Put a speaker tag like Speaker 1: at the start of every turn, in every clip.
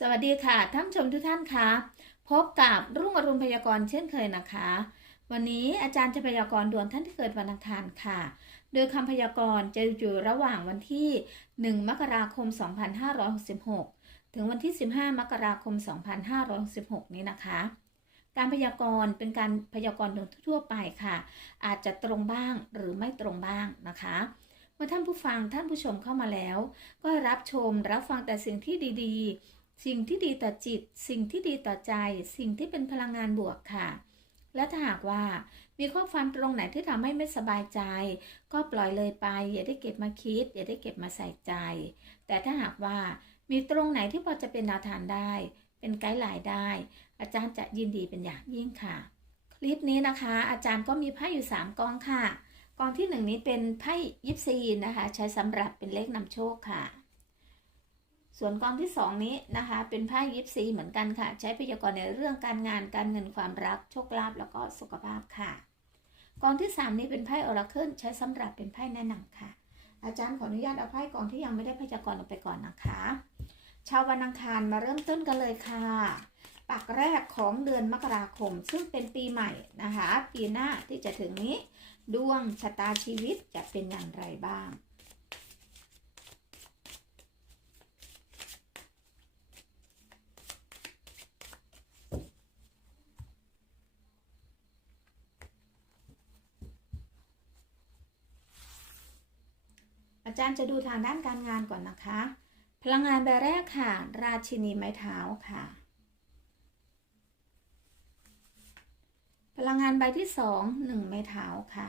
Speaker 1: สวัสดีค่ะท่านชมทุกท่านคะพบกับรุ่งอรุณพยากรณ์เช่นเคยนะคะ วันนี้อาจารย์จะพยากรณ์ดวงท่านที่เกิดวันอังคารค่ะ โดยคำพยากรณ์จะอยู่ระหว่างวันที่ 1 มกราคม 2566 ถึงวันที่ 15 มกราคม 2566 นี้นะคะ การพยากรณ์เป็นการพยากรณ์ดวงทั่วไปค่ะ อาจจะตรงบ้างหรือไม่ตรงบ้างนะคะเมื่อท่านผู้ฟังท่านผู้ชมเข้ามาแล้ว ก็รับชมรับฟังแต่สิ่งที่ดีๆ สิ่งที่ดีต่อจิต สิ่งที่ดีต่อใจ สิ่งที่เป็นพลังงานบวกค่ะ และถ้าหากว่ามีข้อความตรงไหนที่ทำให้ไม่สบายใจ ก็ปล่อยเลยไป อย่าได้เก็บมาคิด อย่าได้เก็บมาใส่ใจ แต่ถ้าหากว่ามีตรงไหนที่พอจะเป็นแนวทางได้ เป็นไกด์ไลน์ได้ อาจารย์จะยินดีเป็นอย่างยิ่งค่ะ คลิปนี้นะคะ อาจารย์ก็มีไพ่อยู่ 3กองค่ะกองที่หนึ่งนี้เป็นไพ่ยิปซีนะคะ ใช้สำหรับเป็นเลขนำโชคค่ะ ส่วนกองที่สองนี้นะคะ เป็นไพ่ยิปซีเหมือนกันค่ะ ใช้พยากรณ์ในเรื่องการงานการเงินความรักโชคลาภแล้วก็สุขภาพค่ะ กองที่สามนี้เป็นไพ่ออราเคิลใช้สำหรับเป็นไพ่แนะนำค่ะ อาจารย์ขออนุญาตเอาไพ่กองที่ยังไม่ได้พยากรณ์ออกไปก่อนนะคะ ชาววันอังคารมาเริ่มต้นกันเลยค่ะ ปักแรกของเดือนมกราคม ซึ่งเป็นปีใหม่นะคะ ปีหน้าที่จะถึงนี้ ดวงชะตาชีวิตจะเป็นอย่างไรบ้าง อาจารย์จะดูทางด้านการงานก่อนนะคะ พลังงานใบแรกค่ะ ราชินีไม้เท้าค่ะ พลังงานใบที่สองหนึ่งไม้เท้าค่ะ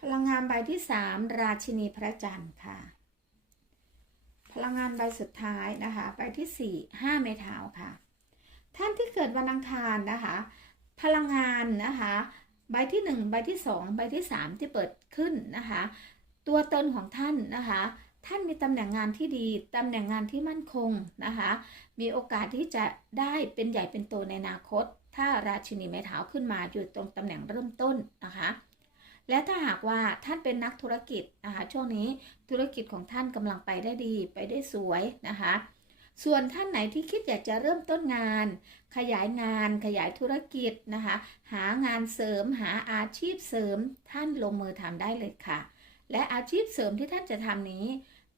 Speaker 1: พลังงานใบที่สามราชินีพระจันทร์ค่ะ พลังงานใบสุดท้ายนะคะใบที่สี่ห้าไม้เท้าค่ะ ท่านที่เกิดวันอังคารนะคะ พลังงานนะคะ ใบที่หนึ่งใบที่สองใบที่สามที่เปิดขึ้นนะคะ ตัวตนของท่านนะคะ ท่านมีตำแหน่งงานที่ดีตำแหน่งงานที่มั่นคงนะคะ มีโอกาสที่จะได้เป็นใหญ่เป็นโตในอนาคต ถ้าราชินีไม้เท้าขึ้นมาอยู่ตรงตำแหน่งเริ่มต้นนะคะและถ้าหากว่าท่านเป็นนักธุรกิจนะคะช่วงนี้ธุรกิจของท่านกำลังไปได้ดีไปได้สวยนะคะ ส่วนท่านไหนที่คิดอยากจะเริ่มต้นงาน ขยายงานขยายธุรกิจนะคะ หางานเสริมหาอาชีพเสริมท่านลงมือทำได้เลยค่ะ และอาชีพเสริมที่ท่านจะทำนี้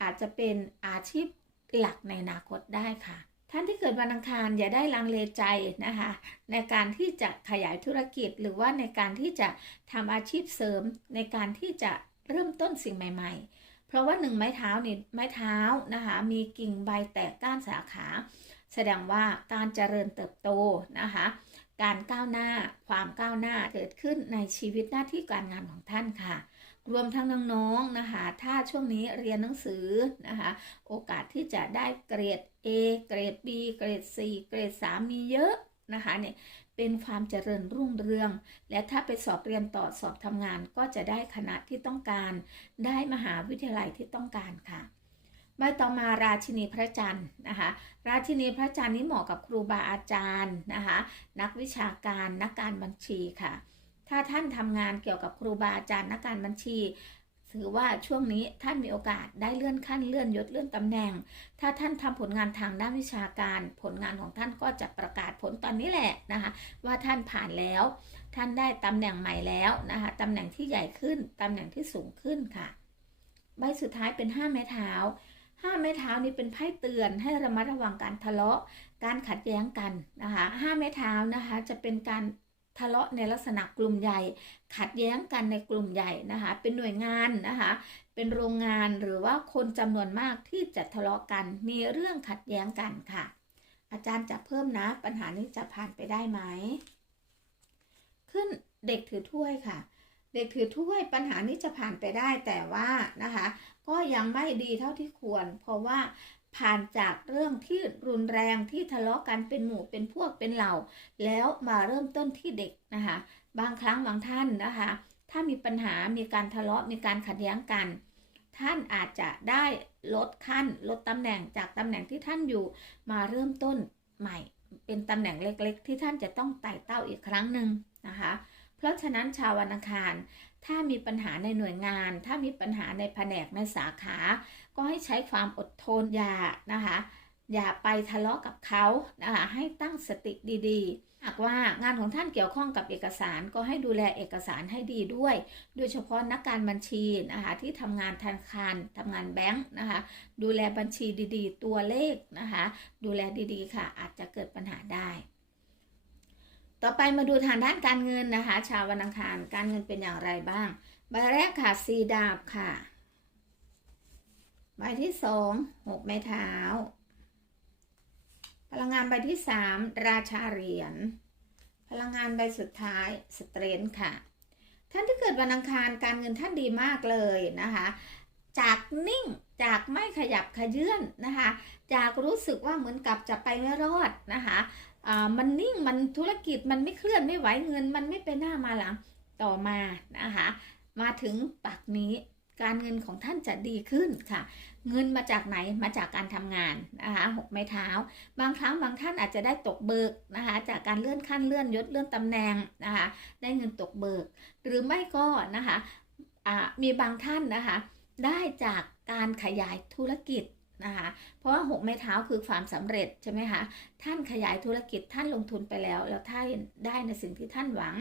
Speaker 1: อาจจะเป็นอาชีพหลักในอนาคตได้ค่ะ ท่านที่เกิดวันอังคารอย่าได้ลังเลใจนะคะ ในการที่จะขยายธุรกิจ หรือว่าในการที่จะทำอาชีพเสริมในการที่จะเริ่มต้นสิ่งใหม่ ๆ ราะว่าหนึ่งไม้เท้านี่ไม้เท้านะคะมีกิ่งใบแตกก้านสาขา แสดงว่าการเจริญเติบโตนะคะการก้าวหน้าความก้าวหน้าเกิดขึ้นในชีวิตหน้าที่การงานของท่านค่ะ รวมทั้งน้องๆนะคะถ้าช่วงนี้เรียนหนังสือนะคะโอกาสที่จะได้เกรด A เกรด B เกรด C เกรด 3 มีเยอะนะคะเนี่ย เป็นความเจริญรุ่งเรือง และถ้าไปสอบเรียนต่อสอบทำงานก็จะได้คณะที่ต้องการ ได้มหาวิทยาลัยที่ต้องการค่ะใบต่อมาราชินีพระจันทร์นะคะราชินีพระจันทร์นี้เหมาะกับครูบาอาจารย์นะคะนักวิชาการนักการบัญชีค่ะ ถ้าท่านทำงานเกี่ยวกับครูบาอาจารย์นักการบัญชี ถือว่าช่วงนี้ท่านมีโอกาสได้เลื่อนขั้นเลื่อนยศเลื่อนตำแหน่ง ถ้าท่านทำผลงานทางด้านวิชาการ ผลงานของท่านก็จะประกาศผลตอนนี้แหละนะคะ ว่าท่านผ่านแล้ว ท่านได้ตำแหน่งใหม่แล้วนะคะตำแหน่งที่ใหญ่ขึ้นตำแหน่งที่สูงขึ้นค่ะ ใบสุดท้ายเป็นห้าไม้เท้าห้าไม้เท้านี้เป็นไพ่เตือนให้ระมัดระวังการทะเลาะ การขัดแย้งกันนะคะห้าไม้เท้านะคะจะเป็นการ ทะเลาะในลักษณะกลุ่มใหญ่ ขัดแย้งกันในกลุ่มใหญ่นะคะ เป็นหน่วยงานนะคะ เป็นโรงงานหรือว่าคนจำนวนมากที่จะทะเลาะกัน มีเรื่องขัดแย้งกันค่ะ อาจารย์จะเพิ่มนะ ปัญหานี้จะผ่านไปได้ไหม ขึ้นเด็กถือถ้วยค่ะ เด็กถือถ้วยปัญหานี้จะผ่านไปได้แต่ว่านะคะ ก็ยังไม่ดีเท่าที่ควร เพราะว่า ผ่านจากเรื่องที่รุนแรงที่ทะเลาะกันเป็นหมู่เป็นพวกเป็นเหล่า แล้วมาเริ่มต้นที่เด็กนะคะ บางครั้งบางท่านนะคะ ถ้ามีปัญหามีการทะเลาะมีการขัดแย้งกัน ท่านอาจจะได้ลดขั้นลดตำแหน่งจากตำแหน่งที่ท่านอยู่ มาเริ่มต้นใหม่ เป็นตำแหน่งเล็กๆ ที่ท่านจะต้องไต่เต้าอีกครั้งหนึ่งนะคะ เพราะฉะนั้นชาววันอังคารถ้ามีปัญหาในหน่วยงาน ถ้ามีปัญหาในแผนกในสาขา ก็ให้ใช้ความอดทนอย่านะคะ อย่าไปทะเลาะกับเขานะคะ ให้ตั้งสติดีๆ หากว่างานของท่านเกี่ยวข้องกับเอกสารก็ให้ดูแลเอกสารให้ดีด้วย โดยเฉพาะนักการบัญชีนะคะที่ทำงานธนาคารทำงานแบงค์นะคะ ดูแลบัญชีดีๆ ตัวเลขนะคะ ดูแลดีๆ ค่ะ อาจจะเกิดปัญหาได้ต่อไปมาดูทางด้านการเงินนะคะ ชาววันอังคารการเงินเป็นอย่างไรบ้าง ใบแรกค่ะสีดาบค่ะ ใบที่สองหกไม้เท้า พลังงานใบที่สามราชาเหรียญ พลังงานใบสุดท้ายสเตรนท์ค่ะ ท่านที่เกิดวันอังคารการเงินท่านดีมากเลยนะคะ จากนิ่งจากไม่ขยับขยื่นนะคะ จากรู้สึกว่าเหมือนกับจะไปไม่รอดนะคะมันนิ่งมันธุรกิจมันไม่เคลื่อนไม่ไหวเงิน มันไม่ไปหน้ามาหลังต่อมานะคะ มาถึงปักนี้ การเงินของท่านจะดีขึ้นค่ะ เงินมาจากไหนมาจากการทำงานนะคะหกไม้เท้า บางครั้งบางท่านอาจจะได้ตกเบิกนะคะจากการเลื่อนขั้นเลื่อนยศเลื่อนตำแหน่งนะคะได้เงินตกเบิก หรือไม่ก็นะคะมีบางท่านนะคะได้จากการขยายธุรกิจนะคะเพราะว่าหกไม้เท้าคือความสำเร็จใช่ไหมคะท่านขยายธุรกิจท่านลงทุนไปแล้ว แล้วท่านได้ในสิ่งที่ท่านหวัง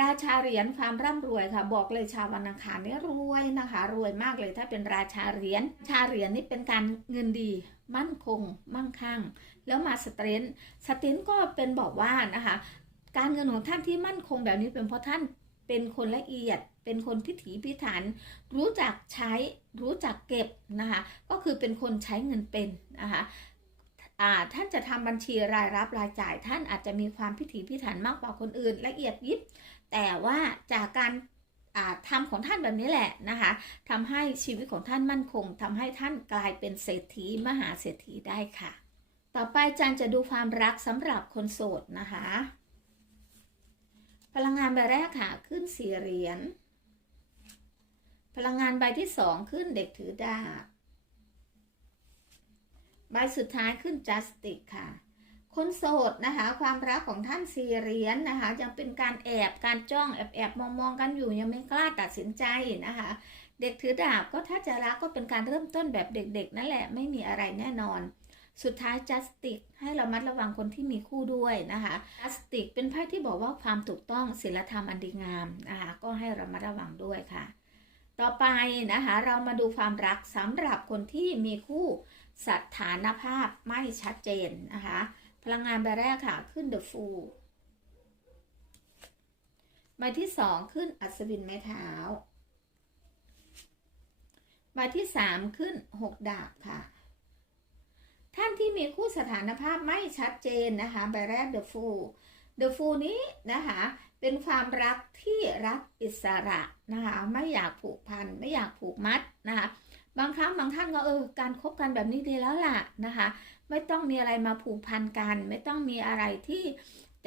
Speaker 1: ราชาเหรียญความร่ำรวยค่ะ บอกเลยชาววันอังคารนี่รวยนะคะ รวยมากเลยถ้าเป็นราชาเหรียญชาเหรียญนี่เป็นการเงินดี มั่นคง มั่งคั่ง แล้วมาสเตรนสเตรนก็เป็นบอกว่านะคะ การเงินของท่านที่มั่นคงแบบนี้เป็นเพราะท่านเป็นคนละเอียด เป็นคนพิถีพิถัน รู้จักใช้ รู้จักเก็บนะคะ ก็คือเป็นคนใช้เงินเป็นนะคะท่านจะทำบัญชีรายรับรายจ่าย ท่านอาจจะมีความพิถีพิถันมากกว่าคนอื่น ละเอียดยิบ แต่ว่าจากการอ่าทำของท่านแบบนี้แหละนะคะทำให้ชีวิตของท่านมั่นคงทำให้ท่านกลายเป็นเศรษฐีมหาเศรษฐีได้ค่ะ ต่อไปจันจะดูความรักสำหรับคนโสดนะคะ พลังงานใบแรกค่ะขึ้นสี่เหรียญพลังงานใบที่สองขึ้นเด็กถือดาบ ใบสุดท้ายขึ้นจัสติกค่ะ คนโสดนะคะ ความรักของท่านสี่เหรียญนะคะยังเป็นการแอบการจ้องแอบแอบมองมองกันอยู่ยังไม่กล้าตัดสินใจนะคะ เด็กถือดาบก็ถ้าจะรักก็เป็นการเริ่มต้นแบบเด็ก ๆ นั่นแหละไม่มีอะไรแน่นอน สุดท้ายจัสติกให้เรามัดระวังคนที่มีคู่ด้วยนะคะจัสติกเป็นไพ่ที่บอกว่าความถูกต้องศีลธรรมอันดีงามนะคะก็ให้เรามัดระวังด้วยค่ะ ต่อไปนะคะเรามาดูความรักสำหรับคนที่มีคู่สถานภาพไม่ชัดเจนนะคะ ลังงานใบแรกค่ะ ขึ้น The Fool ใบที่สองขึ้นอัศวินไม้เท้า ใบที่สามขึ้นหกดาบค่ะ ท่านที่มีคู่สถานภาพไม่ชัดเจนนะคะใบแรก The Fool The Fool นี้นะคะเป็นความรักที่รักอิสระนะคะไม่อยากผูกพันไม่อยากผูกมัดนะคะบางครั้งบางท่านก็เออการคบกันแบบนี้ดีแล้วล่ะนะคะ ไม่ต้องมีอะไรมาผูกพันกัน ไม่ต้องมีอะไรที่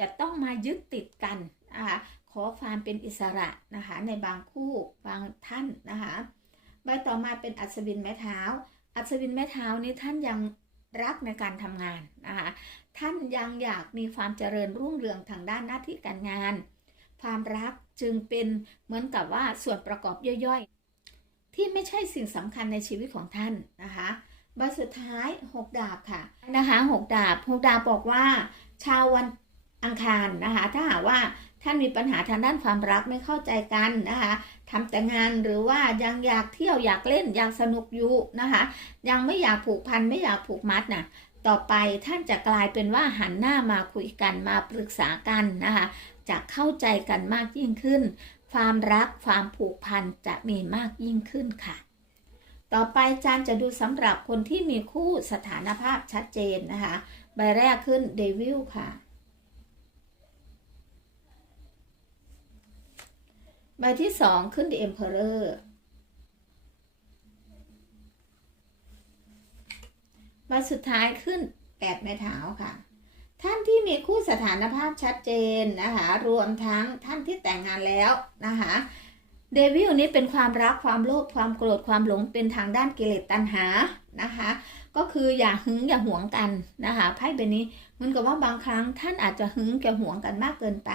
Speaker 1: จะต้องมายึดติดกันนะคะขอความเป็นอิสระนะคะในบางคู่บางท่านนะคะใบต่อมาเป็นอัศวินไม้เท้า อัศวินไม้เท้านี้ท่านยังรักในการทำงานนะคะท่านยังอยากมีความเจริญรุ่งเรืองทางด้านหน้าที่การงาน ความรักจึงเป็นเหมือนกับว่าส่วนประกอบย่อยๆ ที่ไม่ใช่สิ่งสำคัญในชีวิตของท่านนะคะ ใบสุดท้ายหกดาบค่ะนะคะหกดาบหกดาบบอกว่า ชาววันอังคารนะคะ ถ้าหากว่าท่านมีปัญหาทางด้านความรักไม่เข้าใจกันนะคะทำแต่งานหรือว่ายังอยากเที่ยวอยากเล่นอยากสนุกอยู่นะคะ ยังไม่อยากผูกพันไม่อยากผูกมัดนะต่อไปท่านจะกลายเป็นว่าหันหน้ามาคุยกันมาปรึกษากันนะคะจะเข้าใจกันมากยิ่งขึ้น ความรักความผูกพันจะมีมากยิ่งขึ้นค่ะ ต่อไปจานจะดูสำหรับคนที่มีคู่สถานภาพชัดเจนนะคะ ใบแรกขึ้นเดวิลค่ะ ใบที่สองขึ้น The Emperor ใบสุดท้ายขึ้นแปดไม้เท้าค่ะ ท่านที่มีคู่สถานภาพชัดเจนนะคะ รวมทั้งท่านที่แต่งงานแล้วนะคะ เดวิลนี้เป็นความรักความโลภความโกรธความหลงเป็นทางด้านกิเลสตัณหานะคะ ก็คืออย่าหึงอย่าหวงกันนะคะไพ่ใบนี้เหมือนกับว่าบางครั้งท่านอาจจะหึงแกหวงกันมากเกินไป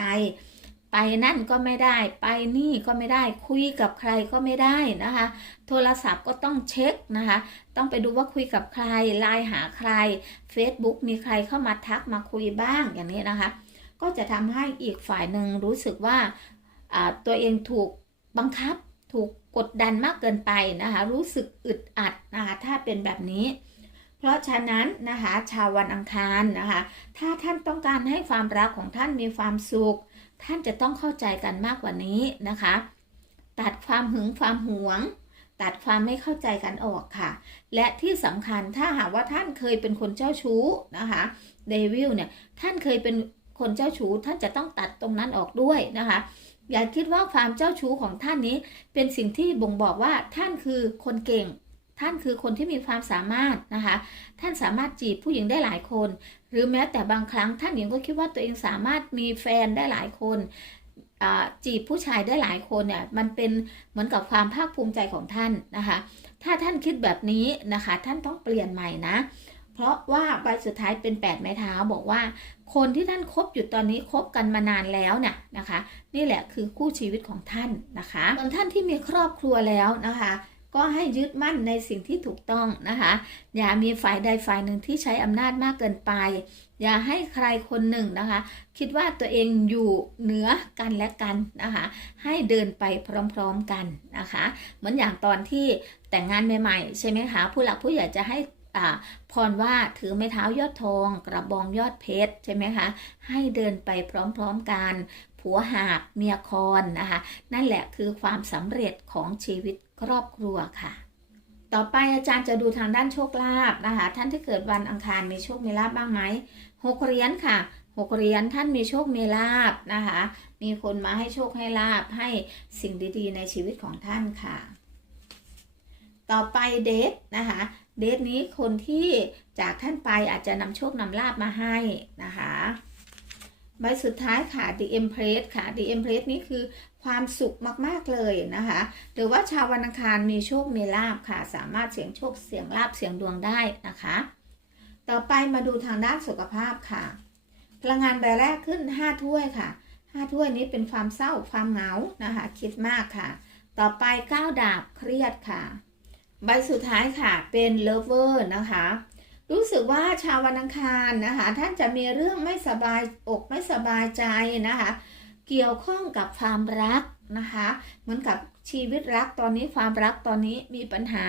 Speaker 1: ไปนั่นก็ไม่ได้ ไปนี่ก็ไม่ได้คุยกับใครก็ไม่ได้นะคะ โทรศัพท์ก็ต้องเช็คนะคะ ต้องไปดูว่าคุยกับใครไลน์หาใคร Facebook มีใครเข้ามาทักมาคุยบ้างอย่างนี้นะคะ ก็จะทำให้อีกฝ่ายหนึ่งรู้สึกว่าอ่าตัวเองถูก บังคับถูกกดดันมากเกินไปนะคะรู้สึกอึดอัดนะคะถ้าเป็นแบบนี้ เพราะฉะนั้นนะคะชาววันอังคารนะคะถ้าท่านต้องการให้ความรักของท่านมีความสุข ท่านจะต้องเข้าใจกันมากกว่านี้นะคะ ตัดความหึงความหวง ตัดความไม่เข้าใจกันออกค่ะ และที่สำคัญถ้าหากว่าท่านเคยเป็นคนเจ้าชู้นะคะเดวิลเนี่ยท่านเคยเป็นคนเจ้าชู้ท่านจะต้องตัดตรงนั้นออกด้วยนะคะ อย่าคิดว่าความเจ้าชู้ของท่านนี้เป็นสิ่งที่บ่งบอกว่าท่านคือคนเก่ง ท่านคือคนที่มีความสามารถนะคะ ท่านสามารถจีบผู้หญิงได้หลายคน หรือแม้แต่บางครั้งท่านหญิงก็คิดว่าตัวเองสามารถมีแฟนได้หลายคนจีบผู้ชายได้หลายคนเนี่ยมันเป็นเหมือนกับความภาคภูมิใจของท่านนะคะ ถ้าท่านคิดแบบนี้นะคะ ท่านต้องเปลี่ยนใหม่นะ เพราะว่าใบสุดท้ายเป็น8ไม้เท้าบอกว่า คนที่ท่านคบอยู่ตอนนี้คบกันมานานแล้วเนี่ยนะคะ นี่แหละคือคู่ชีวิตของท่านนะคะส่วนท่านที่มีครอบครัวแล้วนะคะ ก็ให้ยึดมั่นในสิ่งที่ถูกต้องนะคะ อย่ามีฝ่ายใดฝ่ายหนึ่งที่ใช้อำนาจมากเกินไป อย่าให้ใครคนหนึ่งนะคะ คิดว่าตัวเองอยู่เหนือกันและกันนะคะ ให้เดินไปพร้อมๆกันนะคะ เหมือนอย่างตอนที่แต่งงานใหม่ๆใช่ไหมคะผู้หลักผู้ใหญ่จะให้ พรว่าถือไม้เท้ายอดทอง กระบองยอดเพชรใช่ไหมคะ ให้เดินไปพร้อมๆกัน ผัวหาบเมียคอนนะคะ นั่นแหละคือความสำเร็จของชีวิตครอบครัวค่ะต่อไปอาจารย์จะดูทางด้านโชคลาภนะคะ ท่านที่เกิดวันอังคารมีโชคมีลาภบ้างไหมหกเหรียญค่ะหกเหรียญท่านมีโชคมีลาภนะคะ มีคนมาให้โชคให้ลาภให้สิ่งดีๆ ในชีวิตของท่านค่ะ ต่อไปเดทนะคะ เดทนี้คนที่จากท่านไปอาจจะนำโชคนำลาบมาให้นะคะใบสุดท้ายค่ะ The Empress ค่ะ The Empress นี่คือความสุขมากๆเลยนะคะ หรือว่าชาววันอังคารมีโชค มีลาบค่ะ สามารถเสี่ยงโชค เสี่ยงลาบ เสี่ยงดวงได้นะคะ ต่อไปมาดูทางด้านสุขภาพค่ะ พลังงานใบแรกขึ้น 5 ถ้วยค่ะ 5 ถ้วยนี้เป็นความเศร้า ความเหงา นะคะ คิดมากค่ะ ต่อไป 9 ดาบ เครียดค่ะ ใบสุดท้ายค่ะเป็นเลเวอร์นะคะ รู้สึกว่าชาววันอังคารนะคะ ท่านจะมีเรื่องไม่สบายอกไม่สบายใจนะคะ เกี่ยวข้องกับความรักนะคะ เหมือนกับชีวิตรักตอนนี้ความรักตอนนี้มีปัญหา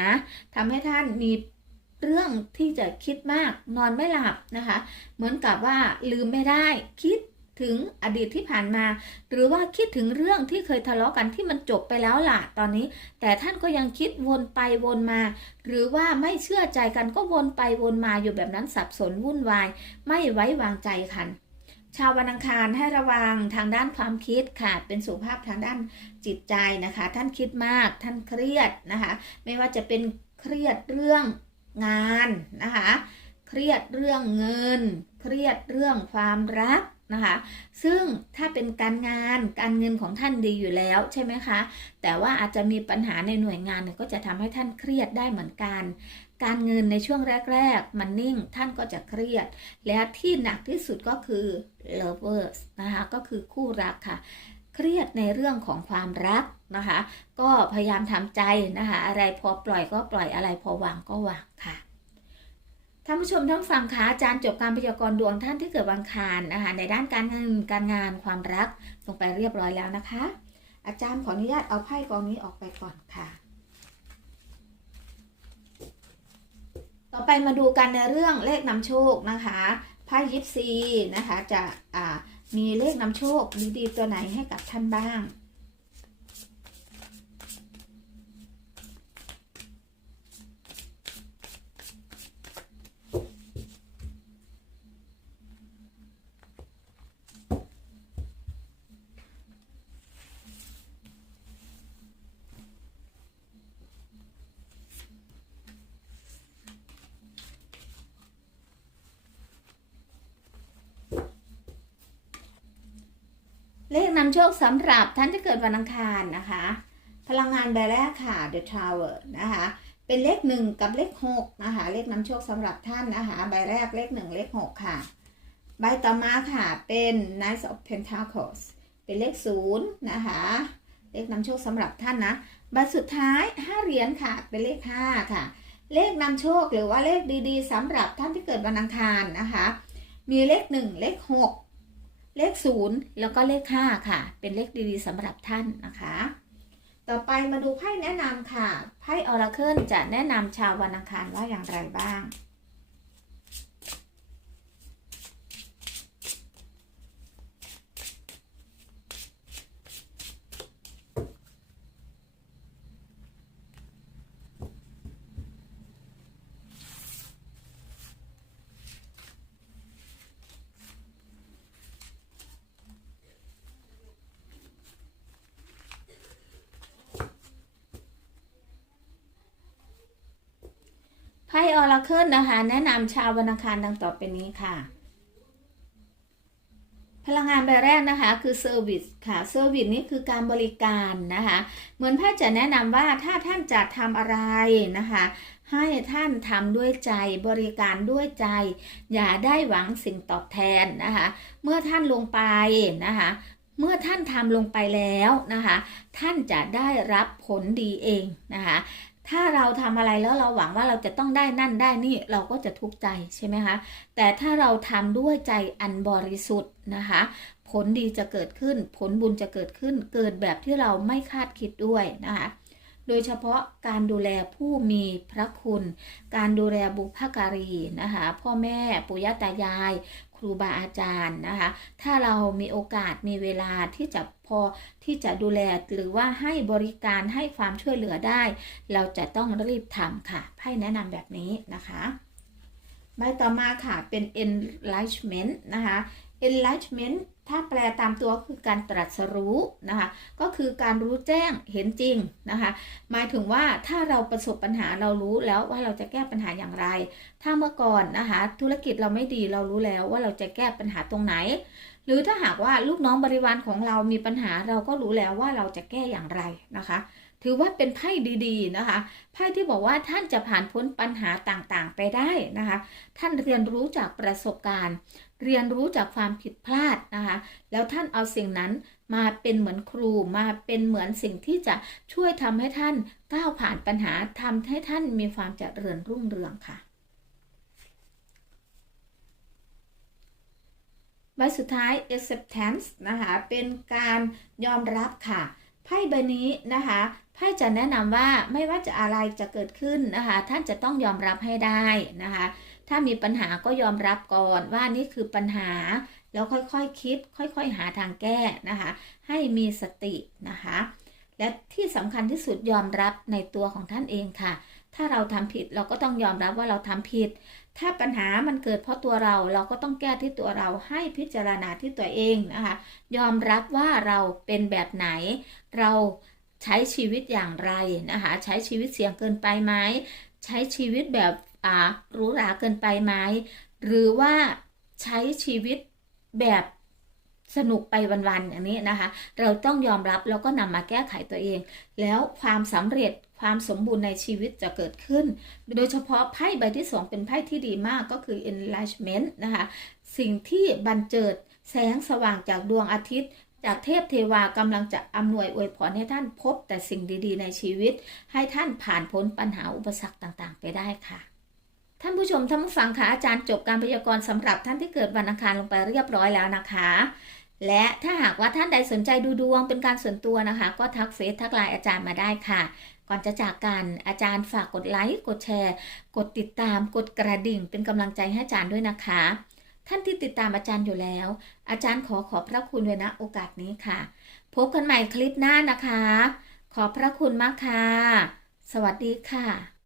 Speaker 1: ทำให้ท่านมีเรื่องที่จะคิดมากนอนไม่หลับนะคะ เหมือนกับว่าลืมไม่ได้คิด ถึงอดีตที่ผ่านมา หรือว่าคิดถึงเรื่องที่เคยทะเลาะกันที่มันจบไปแล้วล่ะตอนนี้ แต่ท่านก็ยังคิดวนไปวนมา หรือว่าไม่เชื่อใจกันก็วนไปวนมาอยู่แบบนั้นสับสนวุ่นวาย ไม่ไว้วางใจกันชาววันอังคารให้ระวังทางด้านความคิดค่ะ เป็นสุขภาพทางด้านจิตใจนะคะ ท่านคิดมากท่านเครียดนะคะ ไม่ว่าจะเป็นเครียดเรื่องงานนะคะ เครียดเรื่องเงิน เครียดเรื่องความรัก นะคะ ซึ่งถ้าเป็นการงานการเงินของท่านดีอยู่แล้วใช่ไหมคะ แต่ว่าอาจจะมีปัญหาในหน่วยงานเนี่ยก็จะทำให้ท่านเครียดได้เหมือนกัน การเงินในช่วงแรก ๆ มันนิ่งท่านก็จะเครียด และที่หนักที่สุดก็คือ lovers นะคะก็คือคู่รักค่ะ เครียดในเรื่องของความรักนะคะ ก็พยายามทำใจนะคะ อะไรพอปล่อยก็ปล่อยอะไรพอวางก็วางค่ะ ท่านผู้ชมท่านฟังคะอาจารย์จบการพยากรณ์ดวงท่านที่เกิดวันอังคารนะคะในด้านการเงินการงานความรักลงไปเรียบร้อยแล้วนะคะ อาจารย์ขออนุญาตเอาไพ่กองนี้ออกไปก่อนค่ะ ต่อไปมาดูกันในเรื่องเลขนำโชคนะคะไพ่ยิปซีนะคะจะมีเลขนำโชคดีๆตัวไหนให้กับท่านบ้าง เลขนำโชคสำหรับท่านที่เกิดวันอังคารนะคะ พลังงานใบแรกค่ะ The Tower นะคะ เป็นเลขหนึ่งกับเลขหกนะคะ เลขนำโชคสำหรับท่านนะคะ ใบแรกเลขหนึ่งเลขหกค่ะ ใบต่อมาค่ะ เป็น Knight of Pentacles เป็นเลขศูนย์นะคะ เลขนำโชคสำหรับท่านนะ ใบสุดท้ายห้าเหรียญค่ะ เป็นเลขห้าค่ะ เลขนำโชคหรือว่าเลขดีๆสำหรับท่านที่เกิดวันอังคารนะคะ มีเลขหนึ่งเลขหก เลขศูนย์แล้วก็เลขห้าค่ะ เป็นเลขดีๆสำหรับท่านนะคะ ต่อไปมาดูไพ่แนะนำค่ะ ไพ่ออราเคิลจะแนะนำชาววันอังคารว่าอย่างไรบ้าง ออราเคิลนะคะ แนะนำชาววันอังคารดังต่อไปนี้ค่ะ พลังงานใบแรกนะคะ คือเซอร์วิสค่ะเซอร์วิสนี่คือการบริการนะคะ เหมือนไพ่จะแนะนำว่าถ้าท่านจะทำอะไรนะคะให้ท่านทำด้วยใจบริการด้วยใจ อย่าได้หวังสิ่งตอบแทนนะคะ เมื่อท่านลงไปนะคะ เมื่อท่านทำลงไปแล้วนะคะ ท่านจะได้รับผลดีเองนะคะ ถ้าเราทำอะไรแล้วเราหวังว่าเราจะต้องได้นั่นได้นี่เราก็จะทุกข์ใจใช่ไหมคะ แต่ถ้าเราทำด้วยใจอันบริสุทธิ์นะคะ ผลดีจะเกิดขึ้น ผลบุญจะเกิดขึ้น เกิดแบบที่เราไม่คาดคิดด้วยนะคะ โดยเฉพาะการดูแลผู้มีพระคุณ การดูแลบุพการีนะคะ พ่อแม่ปู่ย่าตายาย ครูบาอาจารย์นะคะ ถ้าเรามีโอกาสมีเวลาที่จะพอที่จะดูแลหรือว่าให้บริการให้ความช่วยเหลือได้ เราจะต้องรีบทำค่ะไพ่แนะนำแบบนี้นะคะใบต่อมาค่ะเป็น Enlargement นะคะ Enlargement ถ้าแปลตามตัวคือการตรัสรู้นะคะ ก็คือการรู้แจ้งเห็นจริงนะคะ หมายถึงว่าถ้าเราประสบปัญหาเรารู้แล้วว่าเราจะแก้ปัญหาอย่างไร ถ้าเมื่อก่อนนะคะ ธุรกิจเราไม่ดีเรารู้แล้วว่าเราจะแก้ปัญหาตรงไหน หรือถ้าหากว่าลูกน้องบริวารของเรามีปัญหาเราก็รู้แล้วว่าเราจะแก้อย่างไรนะคะถือว่าเป็นไพ่ดีๆนะคะไพ่ที่บอกว่าท่านจะผ่านพ้นปัญหาต่างๆไปได้นะคะ ท่านเรียนรู้จากประสบการณ์ เรียนรู้จากความผิดพลาดนะคะ แล้วท่านเอาสิ่งนั้นมาเป็นเหมือนครูมาเป็นเหมือนสิ่งที่จะช่วยทำให้ท่านก้าวผ่านปัญหาทำให้ท่านมีความเจริญรุ่งเรืองค่ะใบสุดท้าย acceptance นะคะเป็นการยอมรับค่ะไพ่ใบนี้นะคะไพ่จะแนะนำว่าไม่ว่าจะอะไรจะเกิดขึ้นนะคะ ท่านจะต้องยอมรับให้ได้นะคะ ถ้ามีปัญหาก็ยอมรับก่อนว่านี่คือปัญหา แล้วค่อยๆคคิด ค่อยๆหาทางแก้นะคะ ให้มีสตินะคะ และที่สำคัญที่สุดยอมรับในตัวของท่านเองค่ะ ถ้าเราทำผิดเราก็ต้องยอมรับว่าเราทำผิด ถ้าปัญหามันเกิดเพราะตัวเราเราก็ต้องแก้ที่ตัวเราให้พิจารณาที่ตัวเองนะคะ ยอมรับว่าเราเป็นแบบไหน เราใช้ชีวิตอย่างไรนะคะ ใช้ชีวิตเสี่ยงเกินไปไหมใช้ชีวิตแบบ หรูหราเกินไปไหมหรือว่าใช้ชีวิตแบบสนุกไปวันๆอย่างนี้นะคะ เราต้องยอมรับแล้วก็นำมาแก้ไขตัวเอง แล้วความสำเร็จความสมบูรณ์ในชีวิตจะเกิดขึ้น โดยเฉพาะไพ่ใบที่สองเป็นไพ่ที่ดีมากก็คือ enlightenment นะคะ สิ่งที่บันเจิดแสงสว่างจากดวงอาทิตย์ จากเทพเทวากำลังจะอำนวยอวยพรให้ท่านพบแต่สิ่งดีๆ ในชีวิต ให้ท่านผ่านพ้นปัญหาอุปสรรคต่างๆ ไปได้ค่ะ ท่านผู้ชมท่านผู้ฟังคะอาจารย์จบการพยากรณ์สำหรับท่านที่เกิดวันอังคารลงไปเรียบร้อยแล้วนะคะ และถ้าหากว่าท่านใดสนใจดูดวงเป็นการส่วนตัวนะคะ ก็ทักเฟซทักไลน์อาจารย์มาได้ค่ะ ก่อนจะจากกันอาจารย์ฝากกดไลค์กดแชร์ กดติดตามกดกระดิ่ง เป็นกำลังใจให้อาจารย์ด้วยนะคะ ท่านที่ติดตามอาจารย์อยู่แล้ว อาจารย์ขอขอบพระคุณเลยนะโอกาสนี้ค่ะ พบกันใหม่คลิปหน้านะคะ ขอบพระคุณมากค่ะ สวัสดีค่ะ